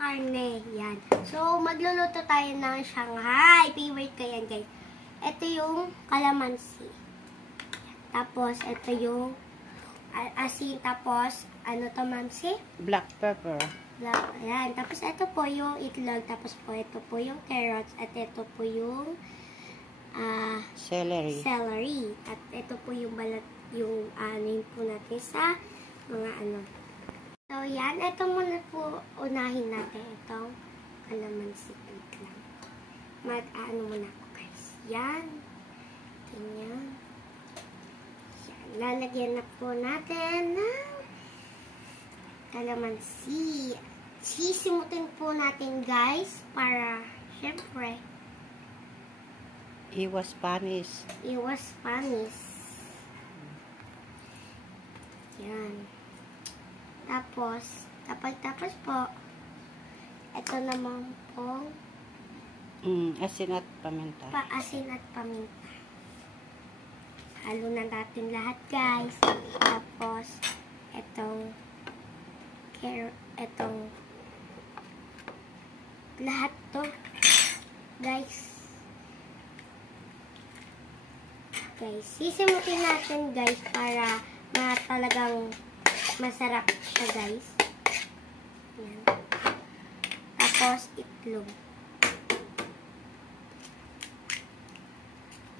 Karne, yan. So, magluluto tayo ng Shanghai. Favorite ko yan, guys. Ito yung calamansi. Tapos, ito yung asin. Tapos, ano to, mamsi? Black pepper. Ayan. Tapos, ito po yung itlog. Tapos po, ito po yung carrots. At ito po yung celery. At ito po yung balat, yung anin po natin sa mga ano. So, yan. Ito muna po, unahin natin itong calamansi. Wait lang. Mag-ano muna ako, guys. Yan. Ganyan. Yan. Lalagyan na po natin ng calamansi. Sisimutin po natin, guys, para, syempre, Iwas panis. Yan. Tapos po, ito naman po, asin at paminta. asin at paminta. Halo na natin lahat, guys. Tapos, itong lahat to, guys. Sisimutin natin, guys, para talagang masarap siya, guys. Yan. Tapos, itlog.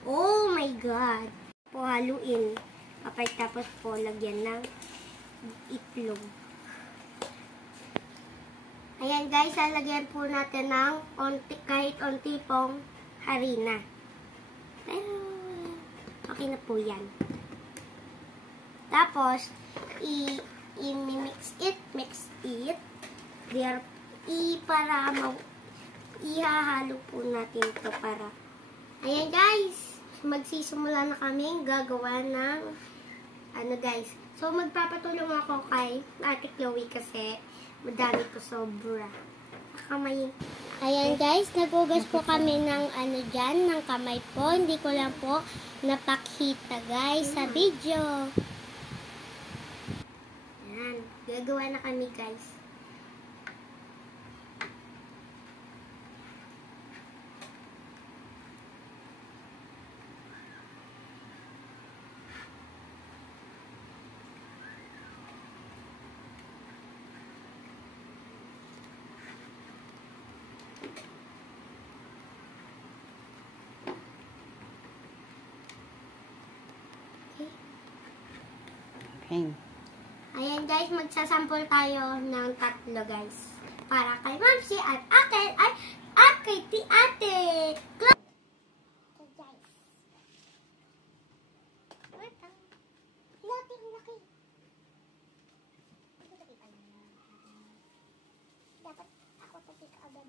Oh my God! Po, haluin. Tapos po, lagyan ng itlog. Ayan, guys, lalagyan po natin ng kahit onti pong harina. Pero, okay na po yan. Tapos, mix it. Para ihahalo po natin ito para. Ayan, guys. Magsisimula na kami gagawa ng guys. So, magpapatulong ako kay Ate Chloe kasi madami ko sobra. Ayan, guys. Nagugas po kami ng dyan, ng kamay po. Hindi ko lang po napakita, guys, sa video. Gagawa na kami, guys. Okay. Ayan, guys, magsasampol tayo ng 3, guys. Para kay Mamsi at akin at kay Ate. Okay, guys. Laki. Dapat ako tupik agad.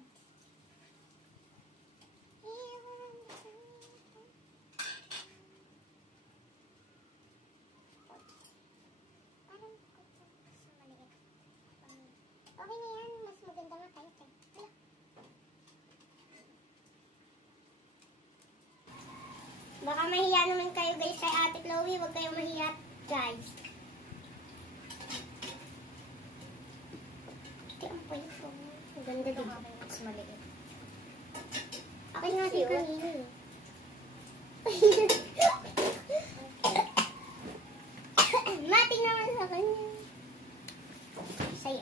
Okay na yan. Mas maganda nga tayo. Baka mahiya naman kayo, guys, kay Ate Chloe. Huwag kayong mahiya, guys. Ate, ang pwede ko. Ang ganda din. Mas maliit. Okay nga, Ate Chloe. Mating naman sa kanya. Sa'yo.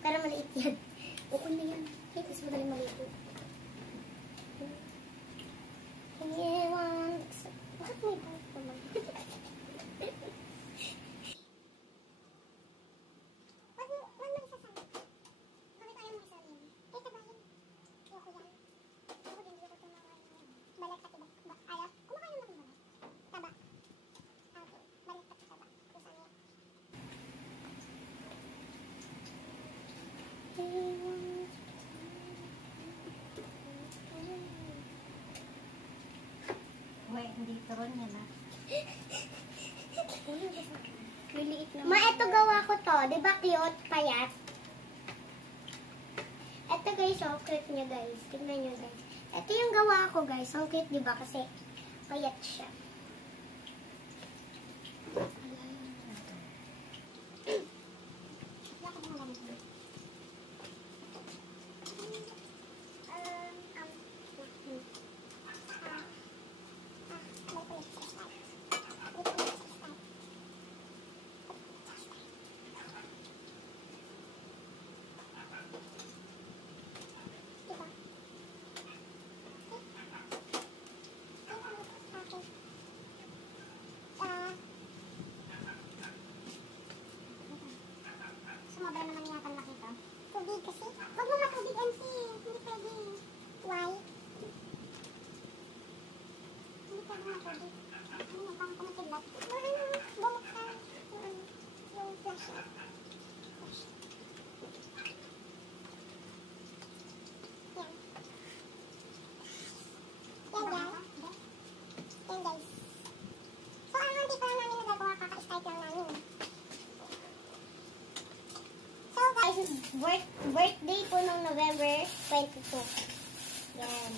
Pero maliit yan. Okay na yan. Hey, mas magaling maliit. Bakit may bawat pa man? Wag mo isasali. Bakit ayaw mo isali? Eh, tabahin. Ayoko yan. Ako din, ayoko tumawa. Balat at iba. Ayaw. Kumakain naman ng balat. Taba. Okay. Balat at taba. Kusanya. Wait, hindi turon yan ah. Ma, ito gawa ko to. Diba cute? Payat. Ito, guys, oh, cute niya, guys. Tingnan nyo, guys. Ito yung gawa ko, guys. Ang cute, diba? Kasi payat siya. birthday po nung November 22. Yan.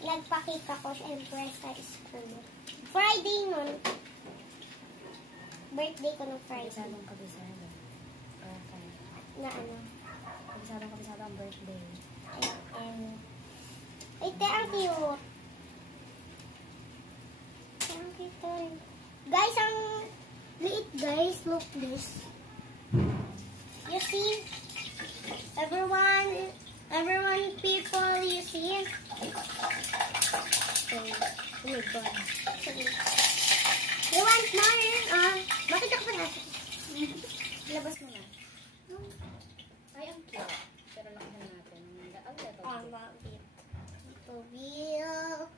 Nagpa-cake ako syempre sa school. Friday nun. Birthday ko nung Friday. Kabisado. Na ano? Kabisado ang birthday. Ay, te, ang cute. Ang cute. Guys, ang liit, guys. Look this. You see? Everyone, people, you see? Okay. Oh my God. Sorry. You want more? Bakit ako pa natin? Labas mo na. Ay, ang cute. Pero lakahan natin. Ito, Bill.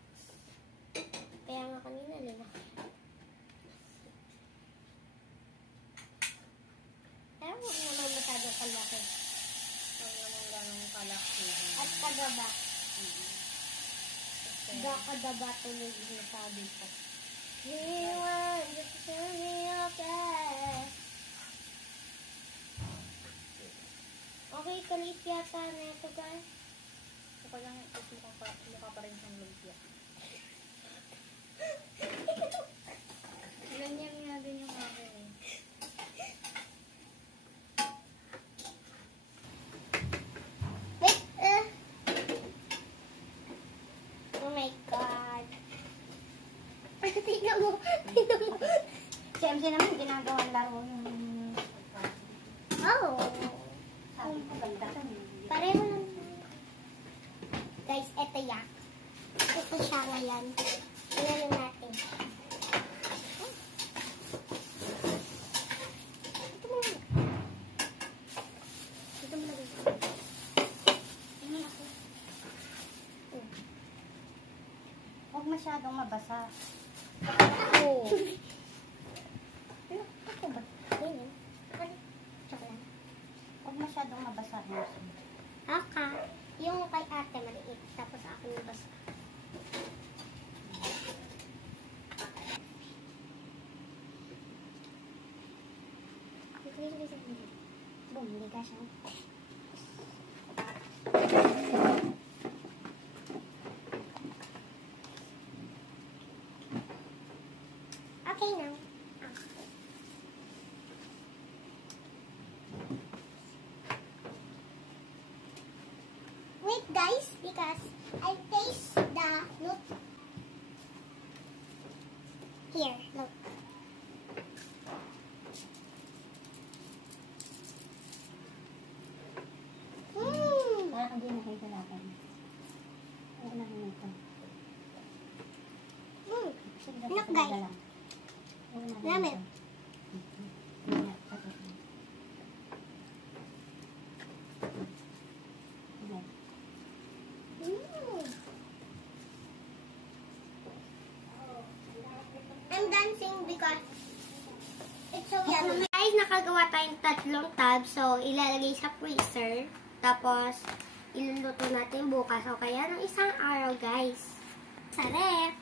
Kaya nga kanina nila. Pero huwag naman masyadong kalaki. Huwag naman ganong kalaki. At kadaba. Kadaba tuloy yung sabi ko. We want to see you okay. Okay, kalit yata na ito, guys. Kapag lang, mukha pa rin siyang lumpia. Ganyan nga din yung akin eh. Wait, oh my God. Tingnan mo. Si MC naman, ginagawa laro yung... Oh. Sabi ko, ganda. Pareho lang. Guys, eto yan. Ito siya ngayon. Tingnan natin. Ito mo lang. Ito mo lang. Tingnan ako. Huwag masyadong mabasa. Oh. Ako ba? Ganyan. Tsaka lang. Huwag masyadong mabasa. Aka. Yung kay ate maliit. Tapos akin yung basa. Boom, hindi ka siya. Okay now. Wait guys, because I taste the look. Here, look. Hindi na kayo kalakan. Huwag na kayo ito. Look guys. Lamit. I'm dancing because it's so yummy. Guys, nakagawa tayong 3 tabs. So, ilalagay sa freezer. Tapos, iluluto natin bukas. O kaya ng isang araw, guys. Sa ref.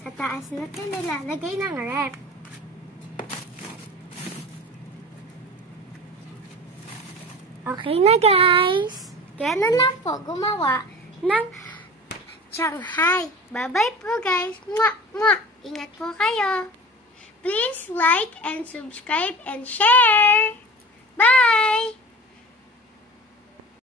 Sa taas natin nilalagay ng ref. Okay na guys. Ganun lang po gumawa ng Shanghai. Bye-bye po guys. Mwah, mwah. Ingat po kayo. Please like and subscribe and share.